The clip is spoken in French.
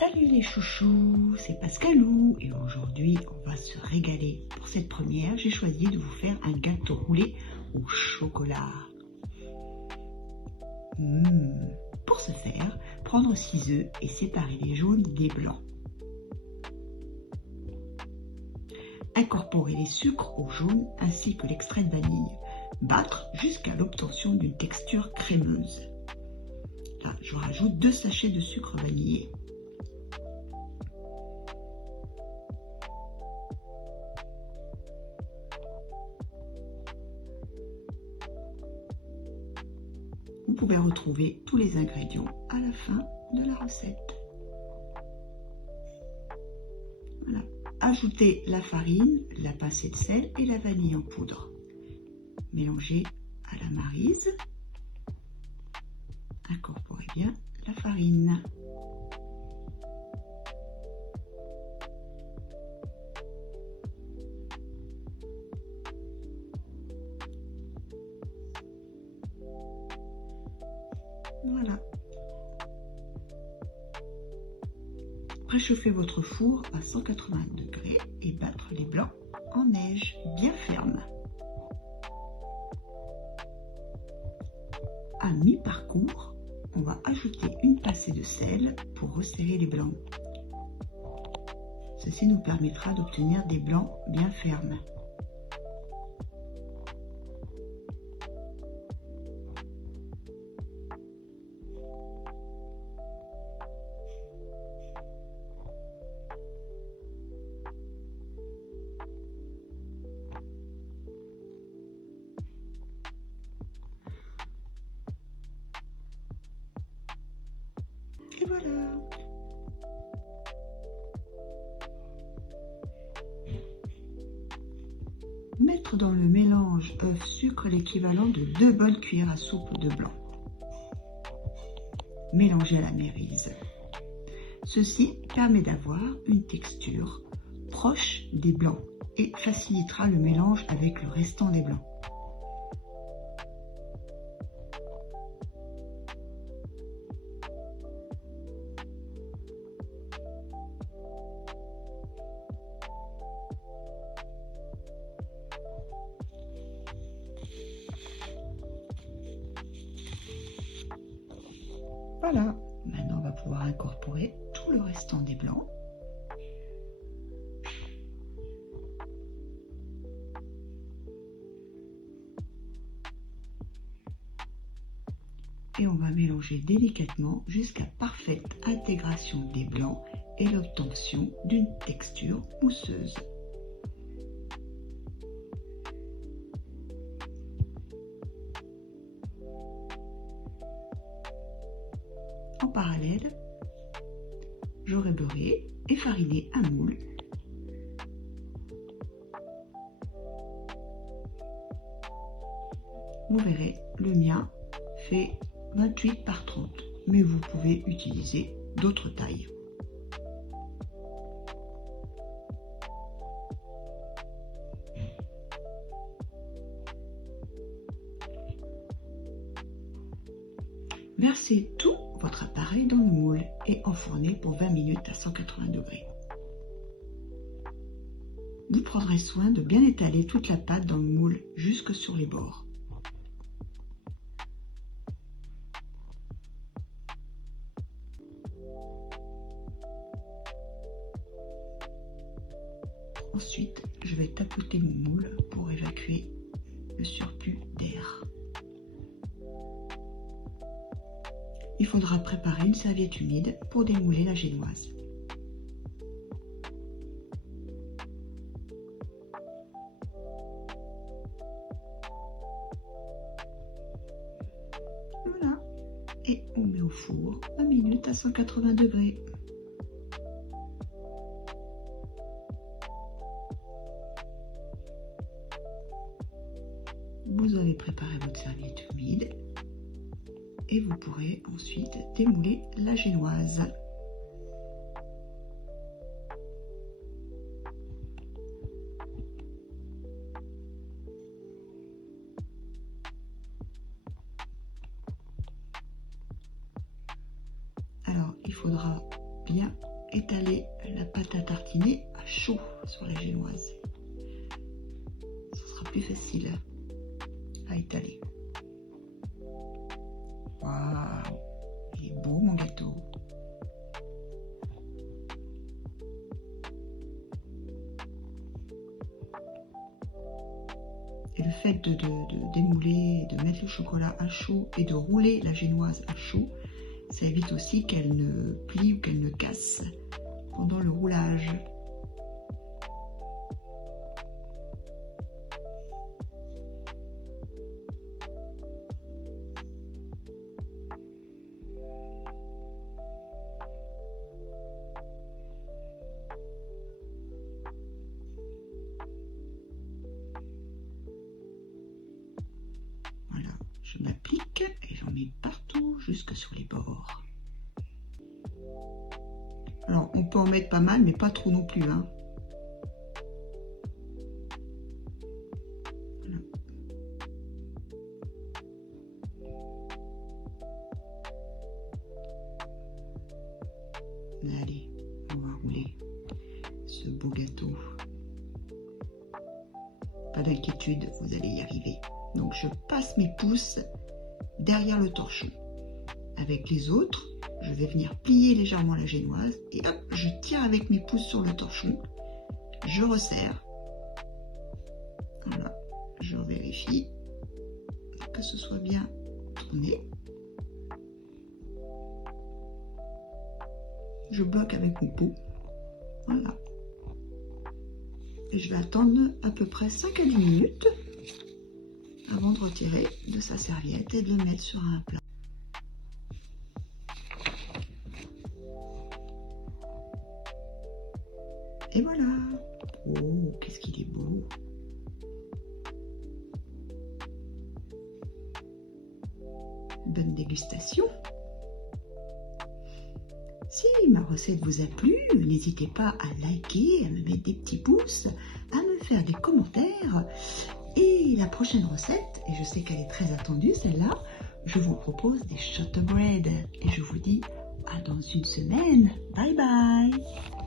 Salut les chouchous, c'est Pascalou et aujourd'hui on va se régaler. Pour cette première, j'ai choisi de vous faire un gâteau roulé au chocolat. Pour ce faire, prendre 6 œufs et séparer les jaunes des blancs. Incorporer les sucres au jaune ainsi que l'extrait de vanille. Battre jusqu'à l'obtention d'une texture crémeuse. Là, je rajoute 2 sachets de sucre vanillé. Vous pouvez retrouver tous les ingrédients à la fin de la recette. Voilà. Ajoutez la farine, la pincée de sel et la vanille en poudre. Mélangez à la maryse. Incorporez bien la farine. Voilà. Préchauffez votre four à 180 degrés et battre les blancs en neige bien ferme. À mi-parcours, on va ajouter une pincée de sel pour resserrer les blancs. Ceci nous permettra d'obtenir des blancs bien fermes. Et voilà. Mettre dans le mélange œuf-sucre l'équivalent de 2 bonnes cuillères à soupe de blanc. Mélanger à la maryse. Ceci permet d'avoir une texture proche des blancs et facilitera le mélange avec le restant des blancs. Voilà, maintenant on va pouvoir incorporer tout le restant des blancs. Et on va mélanger délicatement jusqu'à parfaite intégration des blancs et l'obtention d'une texture mousseuse. En parallèle, j'aurai beurré et fariné un moule. Vous verrez, le mien fait 28 par 30, mais vous pouvez utiliser d'autres tailles. Versez tout votre appareil dans le moule et enfournez pour 20 minutes à 180 degrés. Vous prendrez soin de bien étaler toute la pâte dans le moule jusque sur les bords. Ensuite, je vais tapoter mon moule pour évacuer le surplus d'air. Il faudra préparer une serviette humide pour démouler la génoise. Voilà. Et on met au four 20 minutes à 180 degrés. Vous avez préparé votre serviette humide et vous pourrez ensuite démouler la génoise. Alors, il faudra bien étaler la pâte à tartiner à chaud sur la génoise. Ce sera plus facile à étaler. Waouh, il est beau mon gâteau. Et le fait de démouler, de mettre le chocolat à chaud et de rouler la génoise à chaud, ça évite aussi qu'elle ne plie ou qu'elle ne casse pendant le roulage. Voilà, je m'applique et j'en mets partout jusque sur les bords. Alors, on peut en mettre pas mal, mais pas trop non plus, hein. Voilà. Allez, on va rouler ce beau gâteau. Pas d'inquiétude, vous allez y arriver. Donc, je passe mes pouces derrière le torchon. Avec les autres, je vais venir plier légèrement la génoise et hop, je tire avec mes pouces sur le torchon. Je resserre. Voilà, je vérifie que ce soit bien tourné. Je bloque avec mon pot. Voilà. Et je vais attendre à peu près 5 à 10 minutes avant de retirer de sa serviette et de le mettre sur un plat. Et voilà. Oh, qu'est-ce qu'il est beau. Bonne dégustation. Si ma recette vous a plu, n'hésitez pas à liker, à me mettre des petits pouces, à me faire des commentaires. Et la prochaine recette, et je sais qu'elle est très attendue celle-là, je vous propose des shortbread. Et je vous dis à dans une semaine. Bye bye.